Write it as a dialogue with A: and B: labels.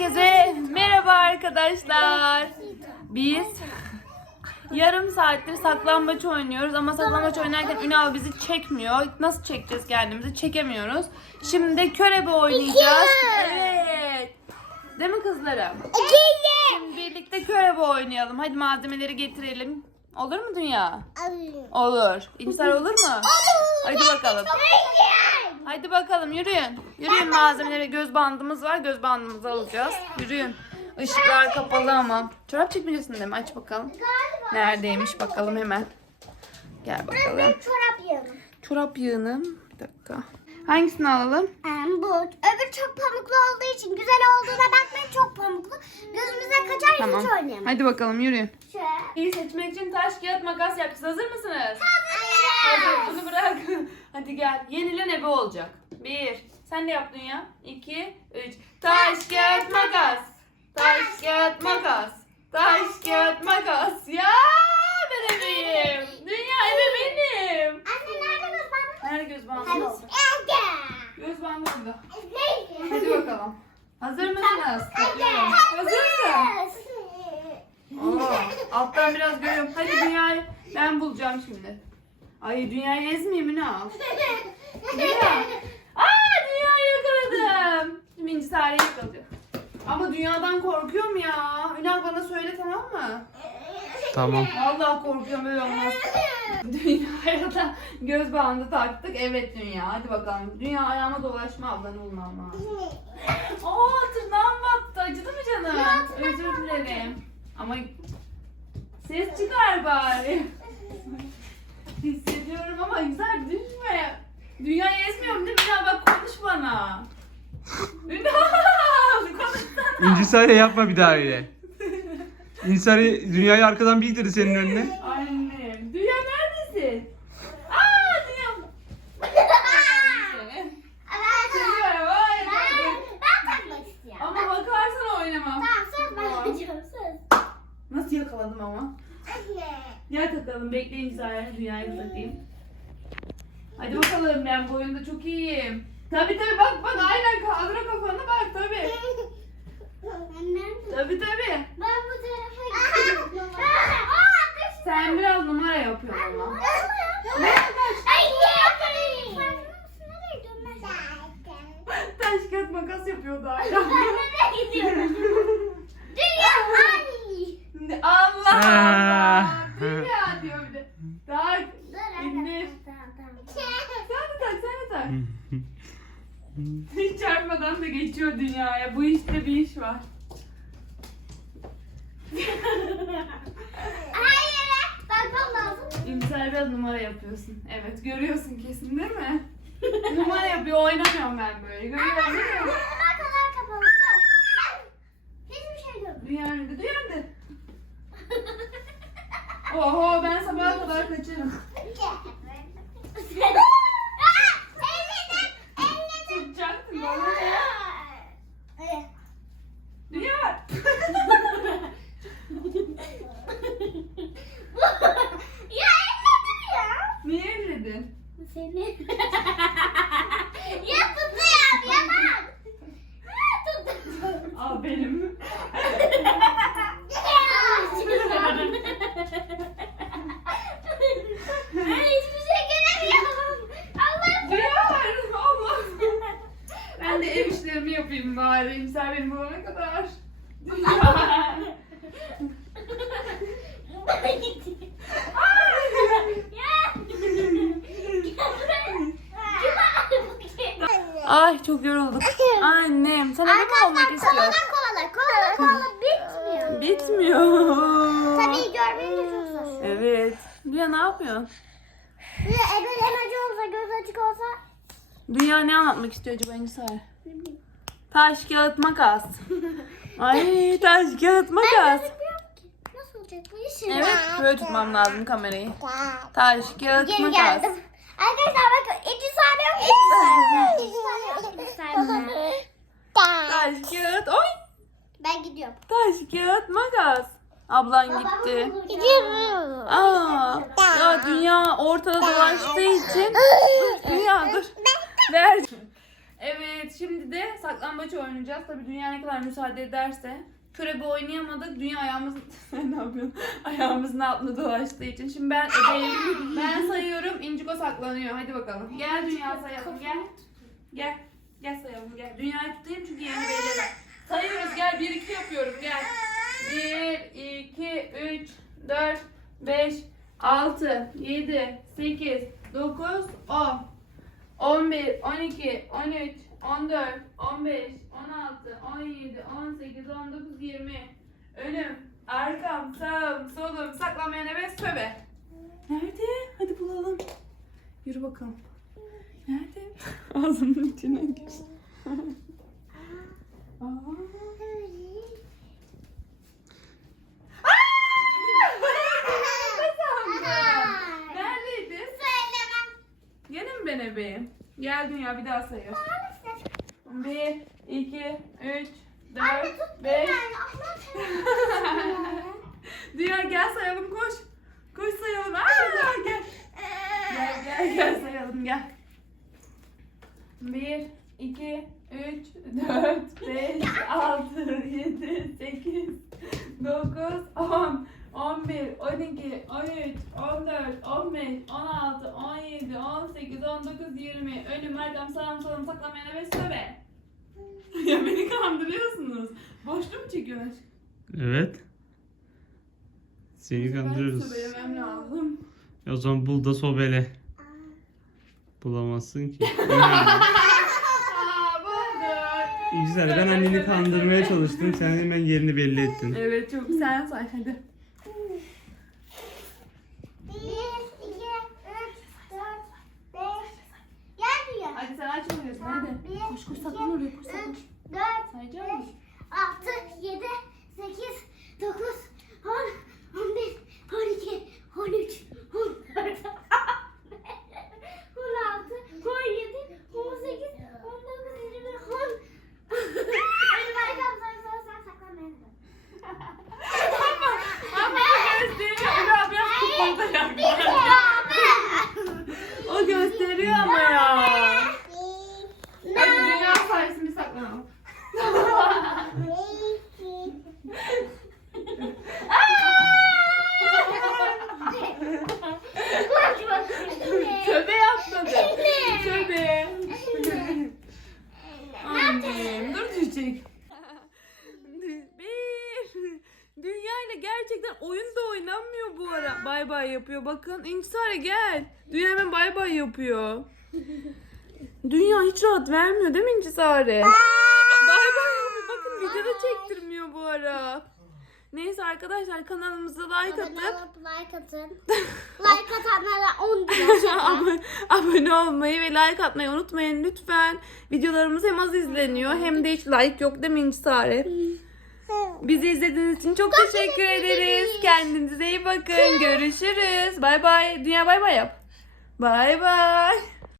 A: Herkese merhaba arkadaşlar. Biz yarım saattir saklambaç oynuyoruz ama saklambaç oynarken Ünal bizi çekmiyor. Nasıl çekeceğiz kendimizi? Çekemiyoruz. Şimdi de körebe oynayacağız. Evet. Değil mi kızlarım?
B: Şimdi
A: birlikte körebe oynayalım. Hadi malzemeleri getirelim. Olur mu Dünya? Olur. İmsar olur mu?
B: Olur.
A: Hadi bakalım. Haydi bakalım yürüyün. Yürüyün malzemeleri. Göz bandımız var. Göz bandımızı alacağız. Yürüyün. Işıklar kapalı ama. Çorap çekmecesinde mi? Aç bakalım. Neredeymiş bakalım hemen. Gel bakalım.
B: çorap yığını.
A: Çorap yığını. Bir dakika. Hangisini alalım?
B: Em, bu. Öbür çok pamuklu olduğu için güzel olduğuna bakmayın çok pamuklu. Gözümüze kaçar hiç oynayamayız.
A: Hadi bakalım yürüyün. Şöyle. İyi seçmek için taş, kağıt, makas yapacağız. Hazır mısınız?
B: Hazırız.
A: Bunu bırak. Hadi gel. Yenilen ebe olacak. Bir. Sen ne yaptın ya? İki, üç. Taş, kağıt, makas. Taş, kağıt, makas. Taş, kağıt, makas. Ya ben ebeyim. Dünya ebe benim. Anne nerede gözbandı? Nerede gözbandı? Gözbandı burada. Hadi bakalım. Hazır mısınız? Hazır mısın? alttan biraz görüyorum. Hadi dünyayı ben bulacağım şimdi. Ay dünyayı ezmeyeyim Mina. Dünya, Aa dünyayı yakaladım. Şimdi İnci Sare'yi Ama dünyadan korkuyorum ya. Ünal bana söyle tamam mı? Tamam. Allah korkuyorum böyle olmaz. Dünyaya da göz bağında taktık. Evet dünya. Hadi bakalım. Dünya ayağıma dolaşma ablanı bulmam lazım. Aa tırnağım battı. Acıdı mı canım? Özür dilerim. Ama ses çıkar bari. Hissediyorum ama güzel düşme. dünya ezmiyorum değil mi? Ünal bak konuş bana. Ünal
C: konuşsana. İncisare yapma bir daha öyle. İnsanı dünyayı arkadan bildirdi senin önüne.
A: Gel dünyayı satayım. Hadi bakalım ben bu oyunda çok iyiyim. Tabi tabi bak bak aynen kaldıra kafanı bak tabi. Tabi tabi. Ben bu tarafa gidiyorum. Sen biraz numara yapıyorsun ama. Sen de tak, sen de tak. Hiç çarpmadan da geçiyor dünyaya. Bu işte bir iş var.
B: Hayır, bakmam lazım.
A: İmsal biraz numara yapıyorsun. Evet, görüyorsun kesin değil mi? numara yapıyor, oynamıyorum ben böyle. Görüyorsun
B: değil mi? Burnuma kadar kapalı. Ben
A: hiçbir şey görmedim. Dünya önünde, dünya önünde. Oho, ben sabaha kadar kaçarım. Ben de ev işlerimi yapayım bari. İmser beni bulana kadar. Ay çok yorulduk. Annem sen ne olmak istiyor?
B: kovalar, kovalar, kovalar bitmiyor.
A: Bitmiyor.
B: Tabii görmeyince çok
A: Evet. Dünya ne yapıyorsun?
B: Bir de Ebel en olsa, göz açık olsa
A: Dünya ne anlatmak istiyor acaba insanlara? Taş, kağıt, makas. Ay taş, kağıt, makas. Nasıl olacak bu iş? Evet böyle tutmam lazım kamerayı. Taş, kağıt, Geri makas. geldim. Arkadaşlar bakın iki saniye yok. saniye Taş, kağıt, oy. Ben gidiyorum. Taş, kağıt, makas. Ablan gitti. Gidiyorum. Aa, ya dünya ortada dolaştığı için. Dünya dur. Ver. Evet şimdi de saklambaç oynayacağız. Tabii dünya ne kadar müsaade ederse. Körebe oynayamadık. Dünya ayağımız ne yapıyorsun? Ayağımızın altına dolaştığı için. Şimdi ben ödeyim. ben sayıyorum. İnciko saklanıyor. Hadi bakalım. Gel dünya sayalım. Gel. Gel. Gel sayalım gel. Dünyayı tutayım çünkü yeni belirler. Sayıyoruz gel. 1 2 yapıyorum gel. 1 2 3 4 5 6 7 8 9 10 11, 12, 13, 14, 15, 16, 17, 18, 19, 20. Önüm, arkam, sağım, solum, saklamaya nefes, töbe. Nerede? Hadi bulalım. Yürü bakalım. Nerede? Ağzımın içine gir. Aa. bebeğim. Gel dünya bir daha sayıyor. Bir, iki, üç, dört, beş. dünya gel sayalım koş. Koş sayalım. Aa, gel. Gel gel gel sayalım gel. Bir, iki, üç, dört, beş, altı, yedi, sekiz, dokuz, on, on bir, on iki, on üç, on dört, on beş, on altı. 1920 20. Önüm Erdem salam solum saklamayana ve söve. ya beni kandırıyorsunuz. Boşlu mu çekiyorlar?
C: Evet. Seni kandırıyoruz. Ben söyleyemem lazım. O zaman bul da sobele. Bulamazsın ki. Güzel ben anneni kandırmaya çalıştım. Sen hemen yerini belli ettin.
A: Evet çok güzel say hadi. oyun da oynanmıyor bu ara. Bay bay yapıyor. Bakın İntisare gel. Dünya hemen bay bay yapıyor. Dünya hiç rahat vermiyor değil mi İntisare? bay bay yapıyor. Bakın video da çektirmiyor bu ara. Neyse arkadaşlar kanalımıza like Abone atıp like atın.
B: like atanlara 10 lira
A: abone, olmayı ve like atmayı unutmayın lütfen. Videolarımız hem az izleniyor hem de hiç like yok değil mi İntisare? Bizi izlediğiniz için çok, çok teşekkür, teşekkür ederiz. ederiz. Kendinize iyi bakın. Görüşürüz. Bay bay. Dünya bay bay yap. Bay bay.